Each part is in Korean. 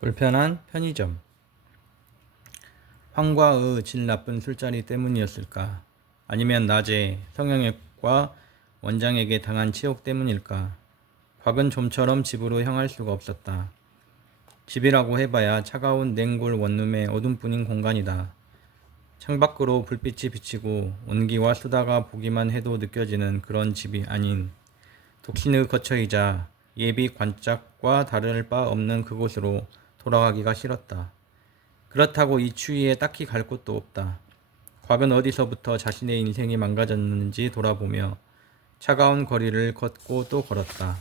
불편한 편의점. 황과의 질 나쁜 술자리 때문이었을까? 아니면 낮에 성형외과 원장에게 당한 치욕 때문일까? 곽은 좀처럼 집으로 향할 수가 없었다. 집이라고 해봐야 차가운 냉골 원룸의 어둠뿐인 공간이다. 창밖으로 불빛이 비치고 온기와 수다가 보기만 해도 느껴지는 그런 집이 아닌 독신의 거처이자 예비 관짝과 다를 바 없는 그곳으로 돌아가기가 싫었다. 그렇다고 이 추위에 딱히 갈 곳도 없다. 곽은 어디서부터 자신의 인생이 망가졌는지 돌아보며 차가운 거리를 걷고 또 걸었다.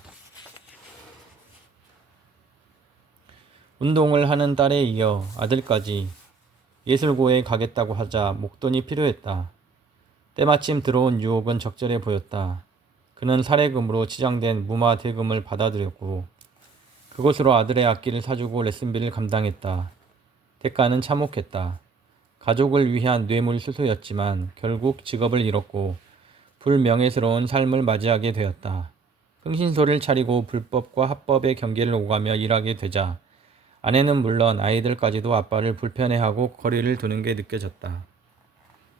운동을 하는 딸에 이어 아들까지 예술고에 가겠다고 하자 목돈이 필요했다. 때마침 들어온 유혹은 적절해 보였다. 그는 사례금으로 치장된 무마 대금을 받아들였고 그것으로 아들의 악기를 사주고 레슨비를 감당했다. 대가는 참혹했다. 가족을 위한 뇌물수수였지만 결국 직업을 잃었고 불명예스러운 삶을 맞이하게 되었다. 흥신소를 차리고 불법과 합법의 경계를 오가며 일하게 되자 아내는 물론 아이들까지도 아빠를 불편해하고 거리를 두는 게 느껴졌다.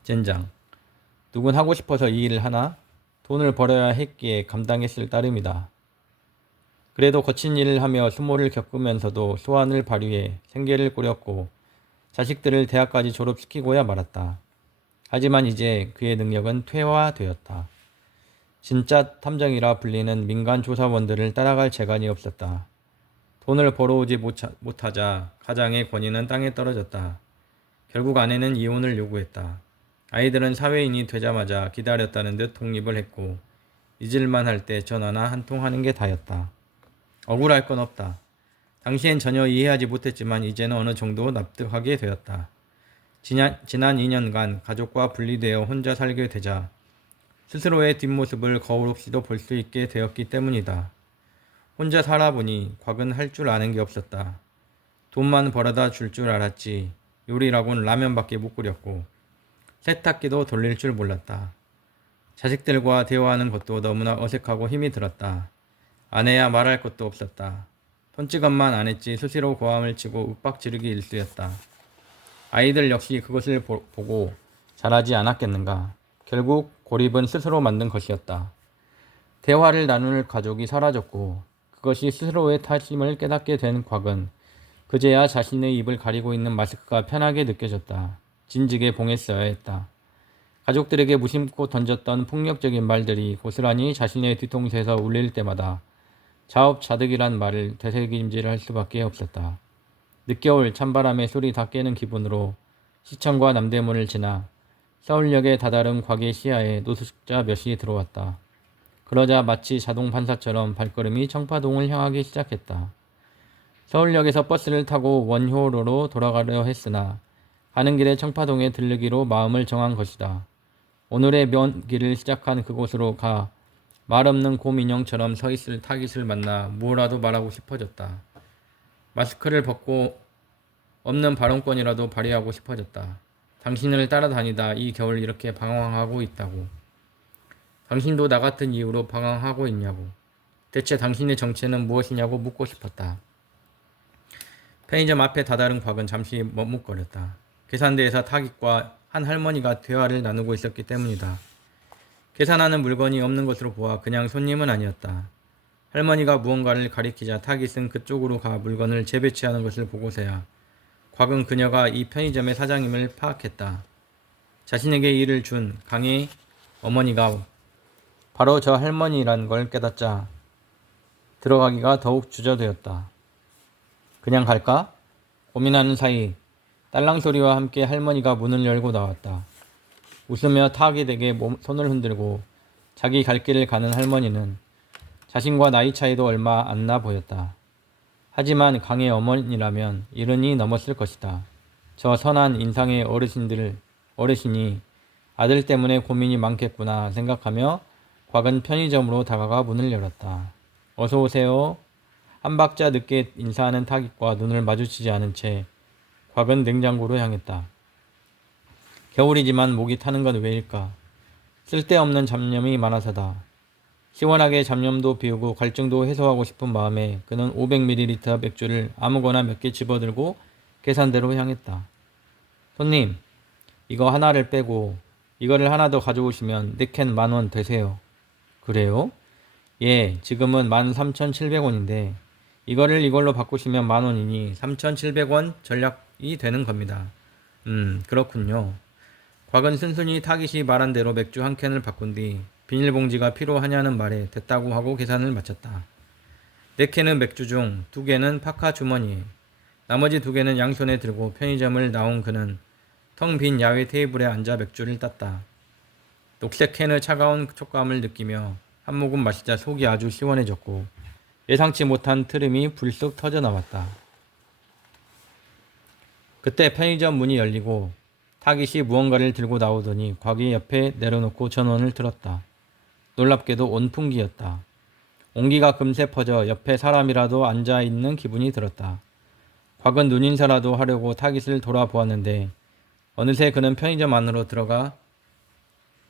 젠장. 누군 하고 싶어서 이 일을 하나? 돈을 벌어야 했기에 감당했을 따름이다. 그래도 거친 일을 하며 수모를 겪으면서도 소환을 발휘해 생계를 꾸렸고 자식들을 대학까지 졸업시키고야 말았다. 하지만 이제 그의 능력은 퇴화되었다. 진짜 탐정이라 불리는 민간 조사원들을 따라갈 재간이 없었다. 돈을 벌어오지 못하자 가장의 권위는 땅에 떨어졌다. 결국 아내는 이혼을 요구했다. 아이들은 사회인이 되자마자 기다렸다는 듯 독립을 했고 잊을만 할 때 전화나 한 통 하는 게 다였다. 억울할 건 없다. 당시엔 전혀 이해하지 못했지만 이제는 어느 정도 납득하게 되었다. 지난 2년간 가족과 분리되어 혼자 살게 되자 스스로의 뒷모습을 거울 없이도 볼 수 있게 되었기 때문이다. 혼자 살아보니 곽은 할 줄 아는 게 없었다. 돈만 벌어다 줄 줄 알았지 요리라곤 라면밖에 못 끓였고 세탁기도 돌릴 줄 몰랐다. 자식들과 대화하는 것도 너무나 어색하고 힘이 들었다. 아내야 말할 것도 없었다. 손찌검만 안 했지 수시로 고함을 치고 윽박 지르기 일쑤였다. 아이들 역시 그것을 보고 잘하지 않았겠는가. 결국 고립은 스스로 만든 것이었다. 대화를 나눌 가족이 사라졌고 그것이 스스로의 탓임을 깨닫게 된 곽은 그제야 자신의 입을 가리고 있는 마스크가 편하게 느껴졌다. 진즉에 봉했어야 했다. 가족들에게 무심코 던졌던 폭력적인 말들이 고스란히 자신의 뒤통수에서 울릴 때마다 자업자득이란 말을 되새김질할 수밖에 없었다. 늦겨울 찬바람의 소리 다 깨는 기분으로 시청과 남대문을 지나 서울역에 다다른 곽의 시야에 노숙자 몇이 들어왔다. 그러자 마치 자동 반사처럼 발걸음이 청파동을 향하기 시작했다. 서울역에서 버스를 타고 원효로로 돌아가려 했으나 가는 길에 청파동에 들르기로 마음을 정한 것이다. 오늘의 먼길을 시작한 그곳으로 가 말없는 곰인형처럼 서있을 타깃을 만나 뭐라도 말하고 싶어졌다. 마스크를 벗고 없는 발언권이라도 발휘하고 싶어졌다. 당신을 따라다니다 이 겨울 이렇게 방황하고 있다고. 당신도 나 같은 이유로 방황하고 있냐고. 대체 당신의 정체는 무엇이냐고 묻고 싶었다. 편의점 앞에 다다른 곽은 잠시 머뭇거렸다. 계산대에서 타깃과 한 할머니가 대화를 나누고 있었기 때문이다. 계산하는 물건이 없는 것으로 보아 그냥 손님은 아니었다. 할머니가 무언가를 가리키자 타깃은 그쪽으로 가 물건을 재배치하는 것을 보고서야 곽은 그녀가 이 편의점의 사장임을 파악했다. 자신에게 일을 준 강의 어머니가 바로 저 할머니란 걸 깨닫자 들어가기가 더욱 주저되었다. 그냥 갈까? 고민하는 사이 딸랑 소리와 함께 할머니가 문을 열고 나왔다. 웃으며 타깃에게 손을 흔들고 자기 갈 길을 가는 할머니는 자신과 나이 차이도 얼마 안 나 보였다. 하지만 강의 어머니라면 70이 넘었을 것이다. 저 선한 인상의 어르신이 아들 때문에 고민이 많겠구나 생각하며 곽은 편의점으로 다가가 문을 열었다. 어서 오세요. 한 박자 늦게 인사하는 타깃과 눈을 마주치지 않은 채 곽은 냉장고로 향했다. 겨울이지만 목이 타는 건 왜일까? 쓸데없는 잡념이 많아서다. 시원하게 잡념도 비우고 갈증도 해소하고 싶은 마음에 그는 500ml 맥주를 아무거나 몇 개 집어들고 계산대로 향했다. 손님, 이거 하나를 빼고 이거를 하나 더 가져오시면 4캔 10,000원 되세요. 그래요? 예, 지금은 13,700원인데 이거를 이걸로 바꾸시면 10,000원이니 3,700원 전략이 되는 겁니다. 그렇군요. 곽은 순순히 타깃이 말한 대로 맥주 한 캔을 바꾼 뒤 비닐봉지가 필요하냐는 말에 됐다고 하고 계산을 마쳤다. 4캔은 맥주 중 2개는 파카 주머니에, 나머지 2개는 양손에 들고 편의점을 나온 그는 텅 빈 야외 테이블에 앉아 맥주를 땄다. 녹색 캔의 차가운 촉감을 느끼며 한 모금 마시자 속이 아주 시원해졌고 예상치 못한 트름이 불쑥 터져 나왔다. 그때 편의점 문이 열리고 타깃이 무언가를 들고 나오더니 곽이 옆에 내려놓고 전원을 틀었다. 놀랍게도 온풍기였다. 온기가 금세 퍼져 옆에 사람이라도 앉아있는 기분이 들었다. 곽은 눈인사라도 하려고 타깃을 돌아보았는데 어느새 그는 편의점 안으로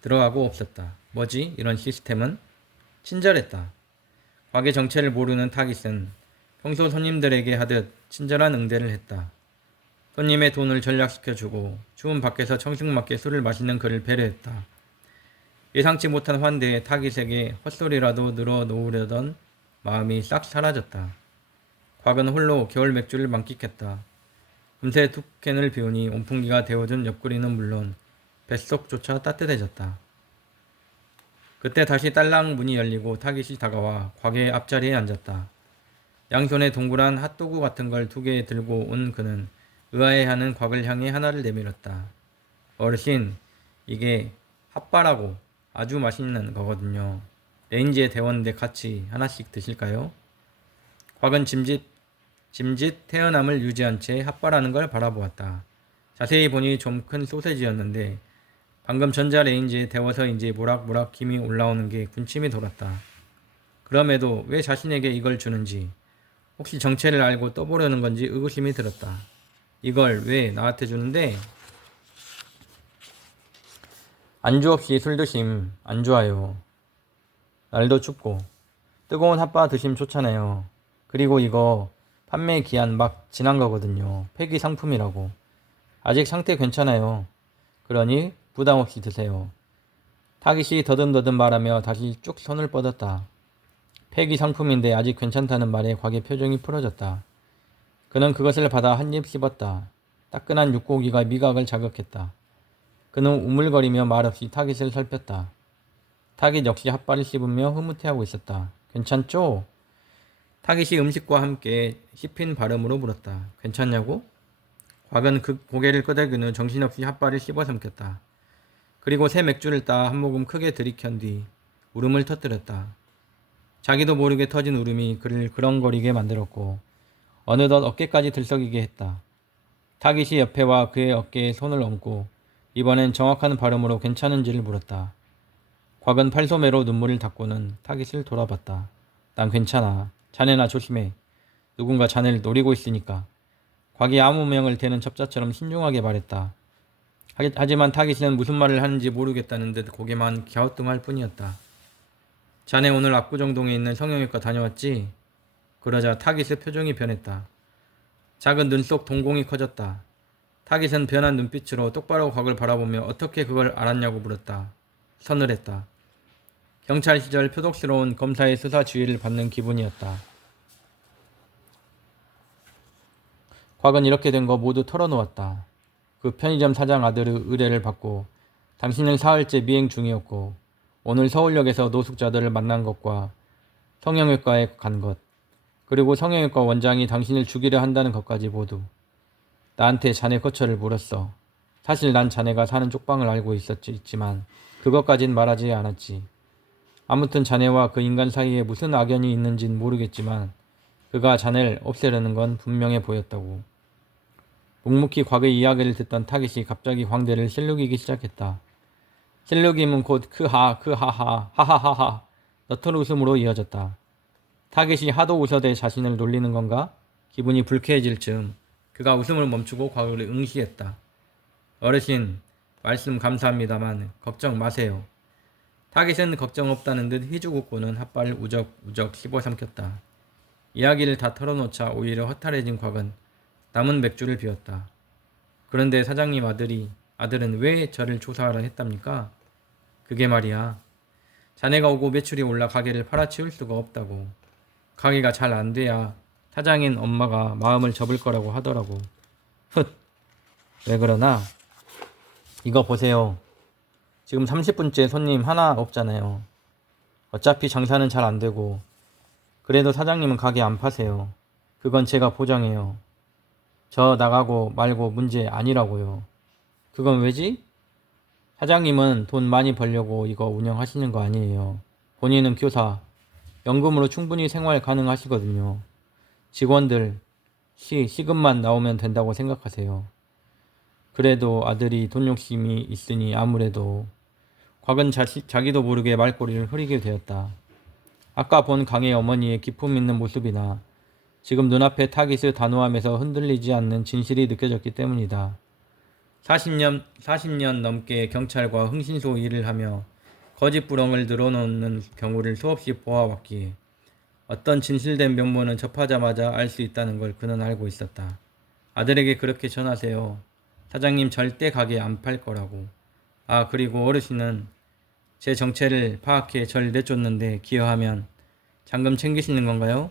들어가고 없었다. 뭐지? 이런 시스템은? 친절했다. 곽의 정체를 모르는 타깃은 평소 손님들에게 하듯 친절한 응대를 했다. 손님의 돈을 전락시켜주고 추운 밖에서 청승맞게 술을 마시는 그를 배려했다. 예상치 못한 환대에 타깃에게 헛소리라도 늘어놓으려던 마음이 싹 사라졌다. 곽은 홀로 겨울 맥주를 만끽했다. 금세 2캔을 비우니 온풍기가 데워준 옆구리는 물론 뱃속조차 따뜻해졌다. 그때 다시 딸랑 문이 열리고 타깃이 다가와 곽의 앞자리에 앉았다. 양손에 동그란 핫도그 같은 걸 2개 들고 온 그는 의아해하는 곽을 향해 하나를 내밀었다. 어르신, 이게 핫바라고 아주 맛있는 거거든요. 레인지에 데웠는데 같이 하나씩 드실까요? 곽은 짐짓 태연함을 유지한 채 핫바라는 걸 바라보았다. 자세히 보니 좀 큰 소세지였는데 방금 전자레인지에 데워서인지 모락모락 김이 올라오는 게 군침이 돌았다. 그럼에도 왜 자신에게 이걸 주는지, 혹시 정체를 알고 떠보려는 건지 의구심이 들었다. 이걸 왜 나한테 주는데? 안주 없이 술 드심 안 좋아요. 날도 춥고 뜨거운 핫바 드심 좋잖아요. 그리고 이거 판매 기한 막 지난 거거든요. 폐기 상품이라고. 아직 상태 괜찮아요. 그러니 부담 없이 드세요. 타깃이 더듬더듬 말하며 다시 쭉 손을 뻗었다. 폐기 상품인데 아직 괜찮다는 말에 곽의 표정이 풀어졌다. 그는 그것을 받아 한 입 씹었다. 따끈한 육고기가 미각을 자극했다. 그는 우물거리며 말없이 타깃을 살폈다. 타깃 역시 핫바를 씹으며 흐뭇해하고 있었다. 괜찮죠? 타깃이 음식과 함께 씹힌 발음으로 물었다. 괜찮냐고? 곽은 그 고개를 끄덕인 후 정신없이 핫바를 씹어 삼켰다. 그리고 새 맥주를 따 한 모금 크게 들이켠 뒤 울음을 터뜨렸다. 자기도 모르게 터진 울음이 그를 그렁거리게 만들었고 어느덧 어깨까지 들썩이게 했다. 타깃이 옆에 와 그의 어깨에 손을 얹고 이번엔 정확한 발음으로 괜찮은지를 물었다. 곽은 팔소매로 눈물을 닦고는 타깃을 돌아봤다. 난 괜찮아. 자네나 조심해. 누군가 자네를 노리고 있으니까. 곽이 아무 명을 대는 첩자처럼 신중하게 말했다. 하지만 타깃은 무슨 말을 하는지 모르겠다는 듯 고개만 갸우뚱할 뿐이었다. 자네 오늘 압구정동에 있는 성형외과 다녀왔지? 그러자 타깃의 표정이 변했다. 작은 눈 속 동공이 커졌다. 타깃은 변한 눈빛으로 똑바로 곽을 바라보며 어떻게 그걸 알았냐고 물었다. 서늘했다. 경찰 시절 표독스러운 검사의 수사 지휘를 받는 기분이었다. 곽은 이렇게 된 거 모두 털어놓았다. 그 편의점 사장 아들의 의뢰를 받고 당신을 사흘째 미행 중이었고 오늘 서울역에서 노숙자들을 만난 것과 성형외과에 간 것, 그리고 성형외과 원장이 당신을 죽이려 한다는 것까지 모두. 나한테 자네 거처를 물었어. 사실 난 자네가 사는 쪽방을 알고 있지만 그것까진 말하지 않았지. 아무튼 자네와 그 인간 사이에 무슨 악연이 있는진 모르겠지만 그가 자네를 없애려는 건 분명해 보였다고. 묵묵히 곽의 이야기를 듣던 타깃이 갑자기 광대를 실룩이기 시작했다. 실룩임은 곧 크하하 하하하하 너털 웃음으로 이어졌다. 타깃이 하도 웃어대 자신을 놀리는 건가? 기분이 불쾌해질 즈음 그가 웃음을 멈추고 곽을 응시했다. 어르신, 말씀 감사합니다만 걱정 마세요. 타깃은 걱정 없다는 듯 희죽웃고는 핫발을 우적우적 씹어삼켰다. 이야기를 다 털어놓자 오히려 허탈해진 곽은 남은 맥주를 비웠다. 그런데 사장님 아들은 왜 저를 조사하라 했답니까? 그게 말이야. 자네가 오고 매출이 올라 가게를 팔아치울 수가 없다고. 가게가 잘 안 돼야 사장인 엄마가 마음을 접을 거라고 하더라고. 훗, 왜 그러나? 이거 보세요. 지금 30분째 손님 하나 없잖아요. 어차피 장사는 잘 안 되고, 그래도 사장님은 가게 안 파세요. 그건 제가 보장해요. 저 나가고 말고 문제 아니라고요. 그건 왜지? 사장님은 돈 많이 벌려고 이거 운영하시는 거 아니에요. 본인은 교사, 연금으로 충분히 생활 가능하시거든요. 직원들, 시급만 나오면 된다고 생각하세요. 그래도 아들이 돈 욕심이 있으니 아무래도 곽은 자기도 모르게 말꼬리를 흐리게 되었다. 아까 본 강의 어머니의 기품 있는 모습이나 지금 눈앞에 타깃의 단호함에서 흔들리지 않는 진실이 느껴졌기 때문이다. 40년 넘게 경찰과 흥신소 일을 하며 거짓부렁을 늘어놓는 경우를 수없이 보아왔기에 어떤 진실된 면모는 접하자마자 알 수 있다는 걸 그는 알고 있었다. 아들에게 그렇게 전하세요. 사장님 절대 가게 안 팔 거라고. 아, 그리고 어르신은 제 정체를 파악해 절 내쫓는데 기여하면 잔금 챙기시는 건가요?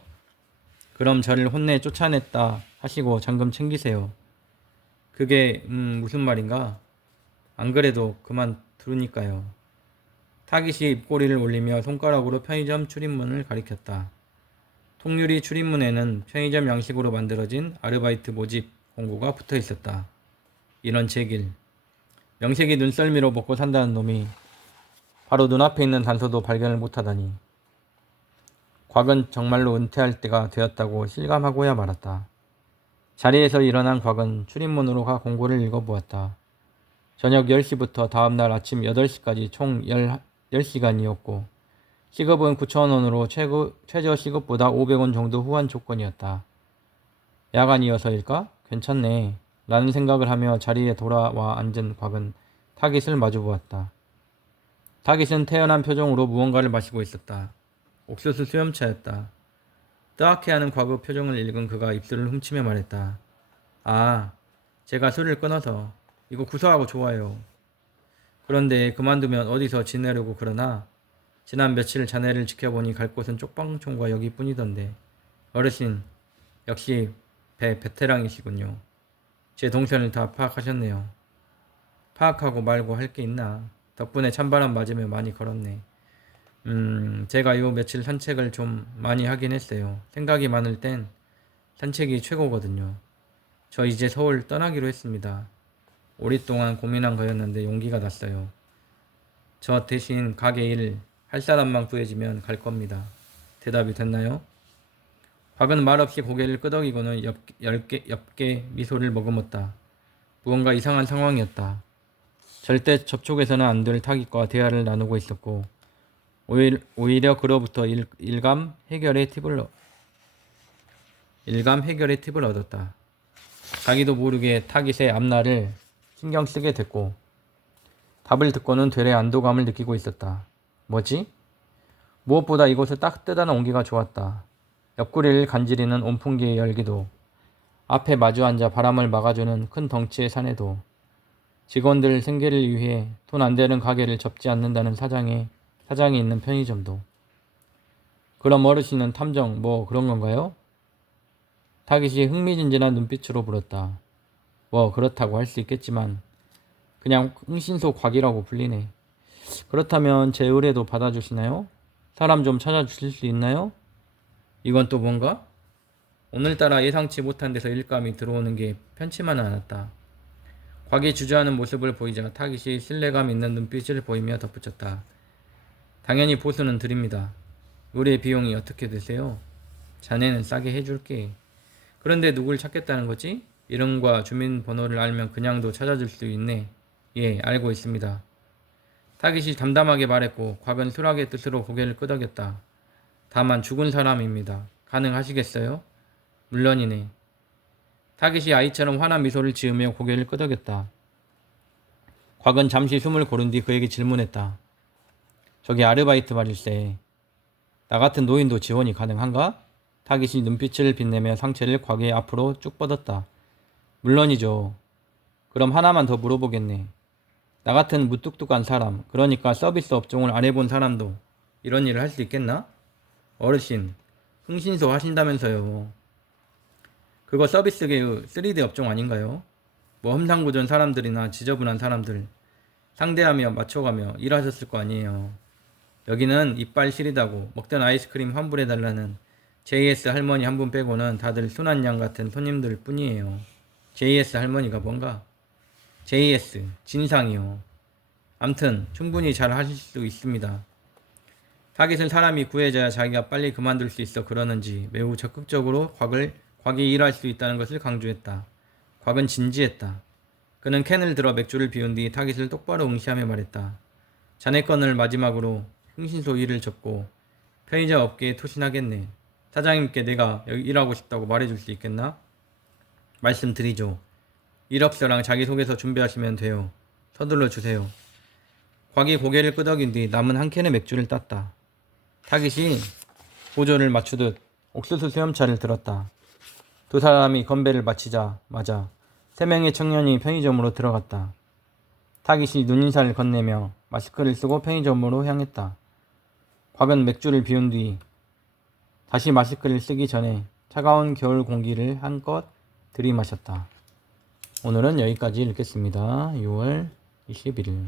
그럼 저를 혼내 쫓아냈다 하시고 잔금 챙기세요. 그게 무슨 말인가? 안 그래도 그만 두르니까요. 타깃이 입꼬리를 올리며 손가락으로 편의점 출입문을 가리켰다. 통유리 출입문에는 편의점 양식으로 만들어진 아르바이트 모집 공고가 붙어 있었다. 이런 제길. 명색이 눈썰미로 먹고 산다는 놈이 바로 눈앞에 있는 단서도 발견을 못하다니. 곽은 정말로 은퇴할 때가 되었다고 실감하고야 말았다. 자리에서 일어난 곽은 출입문으로 가 공고를 읽어보았다. 저녁 10시부터 다음날 아침 8시까지 총 10시간이었고 시급은 9,000원으로 최저 시급보다 500원 정도 후한 조건이었다. 야간이어서일까? 괜찮네. 라는 생각을 하며 자리에 돌아와 앉은 곽은 타깃을 마주보았다. 타깃은 태연한 표정으로 무언가를 마시고 있었다. 옥수수 수염차였다. 뜨악해하는 곽의 표정을 읽은 그가 입술을 훔치며 말했다. 아, 제가 술을 끊어서 이거 구수하고 좋아요. 그런데 그만두면 어디서 지내려고 그러나? 지난 며칠 자네를 지켜보니 갈 곳은 쪽방촌과 여기뿐이던데. 어르신, 역시 베테랑이시군요. 제 동선을 다 파악하셨네요. 파악하고 말고 할 게 있나? 덕분에 찬바람 맞으며 많이 걸었네. 제가 요 며칠 산책을 좀 많이 하긴 했어요. 생각이 많을 땐 산책이 최고거든요. 저 이제 서울 떠나기로 했습니다. 오랫동안 고민한 거였는데 용기가 났어요. 저 대신 가게 일 할 사람만 구해지면 갈 겁니다. 대답이 됐나요? 곽은 말없이 고개를 끄덕이고는 옅게 미소를 머금었다. 무언가 이상한 상황이었다. 절대 접촉해서는 안 될 타깃과 대화를 나누고 있었고 오히려 그로부터 일감 해결의 팁을 얻었다. 자기도 모르게 타깃의 앞날을 신경 쓰게 됐고 답을 듣고는 되레 안도감을 느끼고 있었다. 뭐지? 무엇보다 이곳의 따뜻한 온기가 좋았다. 옆구리를 간지리는 온풍기의 열기도, 앞에 마주 앉아 바람을 막아주는 큰 덩치의 사내도, 직원들 생계를 위해 돈 안 되는 가게를 접지 않는다는 사장이 있는 편의점도. 그럼 어르신은 탐정 뭐 그런 건가요? 타깃이 흥미진진한 눈빛으로 물었다. 뭐 그렇다고 할 수 있겠지만 그냥 흥신소 곽이라고 불리네. 그렇다면 제 의뢰도 받아주시나요? 사람 좀 찾아주실 수 있나요? 이건 또 뭔가? 오늘따라 예상치 못한 데서 일감이 들어오는 게 편치만은 않았다. 곽이 주저하는 모습을 보이자 타깃이 신뢰감 있는 눈빛을 보이며 덧붙였다. 당연히 보수는 드립니다. 의뢰 비용이 어떻게 되세요? 자네는 싸게 해줄게. 그런데 누굴 찾겠다는 거지? 이름과 주민번호를 알면 그냥도 찾아줄 수 있네. 예, 알고 있습니다. 타깃이 담담하게 말했고 곽은 수락의 뜻으로 고개를 끄덕였다. 다만 죽은 사람입니다. 가능하시겠어요? 물론이네. 타깃이 아이처럼 환한 미소를 지으며 고개를 끄덕였다. 곽은 잠시 숨을 고른 뒤 그에게 질문했다. 저기 아르바이트 말일세. 나 같은 노인도 지원이 가능한가? 타깃이 눈빛을 빛내며 상체를 과게 앞으로 쭉 뻗었다. 물론이죠. 그럼 하나만 더 물어보겠네. 나 같은 무뚝뚝한 사람, 그러니까 서비스 업종을 안 해본 사람도 이런 일을 할 수 있겠나? 어르신, 흥신소 하신다면서요. 그거 서비스계의 3D 업종 아닌가요? 뭐 험상궂은 사람들이나 지저분한 사람들 상대하며 맞춰가며 일하셨을 거 아니에요. 여기는 이빨 시리다고 먹던 아이스크림 환불해달라는 JS 할머니 한 분 빼고는 다들 순한 양 같은 손님들 뿐이에요. JS 할머니가 뭔가? JS, 진상이요. 암튼 충분히 잘 하실 수 있습니다. 타깃은 사람이 구해져야 자기가 빨리 그만둘 수 있어 그러는지 매우 적극적으로 곽이 일할 수 있다는 것을 강조했다. 곽은 진지했다. 그는 캔을 들어 맥주를 비운 뒤 타깃을 똑바로 응시하며 말했다. 자네 건을 마지막으로 흥신소 일을 접고 편의점 업계에 투신하겠네. 사장님께 내가 여기 일하고 싶다고 말해줄 수 있겠나? 말씀드리죠. 이력서랑 자기소개서 준비하시면 돼요. 서둘러 주세요. 곽이 고개를 끄덕인 뒤 남은 한 캔의 맥주를 땄다. 타깃이 보조를 맞추듯 옥수수 수염차를 들었다. 두 사람이 건배를 마치자마자 세 명의 청년이 편의점으로 들어갔다. 타깃이 눈인사를 건네며 마스크를 쓰고 편의점으로 향했다. 곽은 맥주를 비운 뒤 다시 마스크를 쓰기 전에 차가운 겨울 공기를 한껏 들이마셨다. 오늘은 여기까지 읽겠습니다. 6월 21일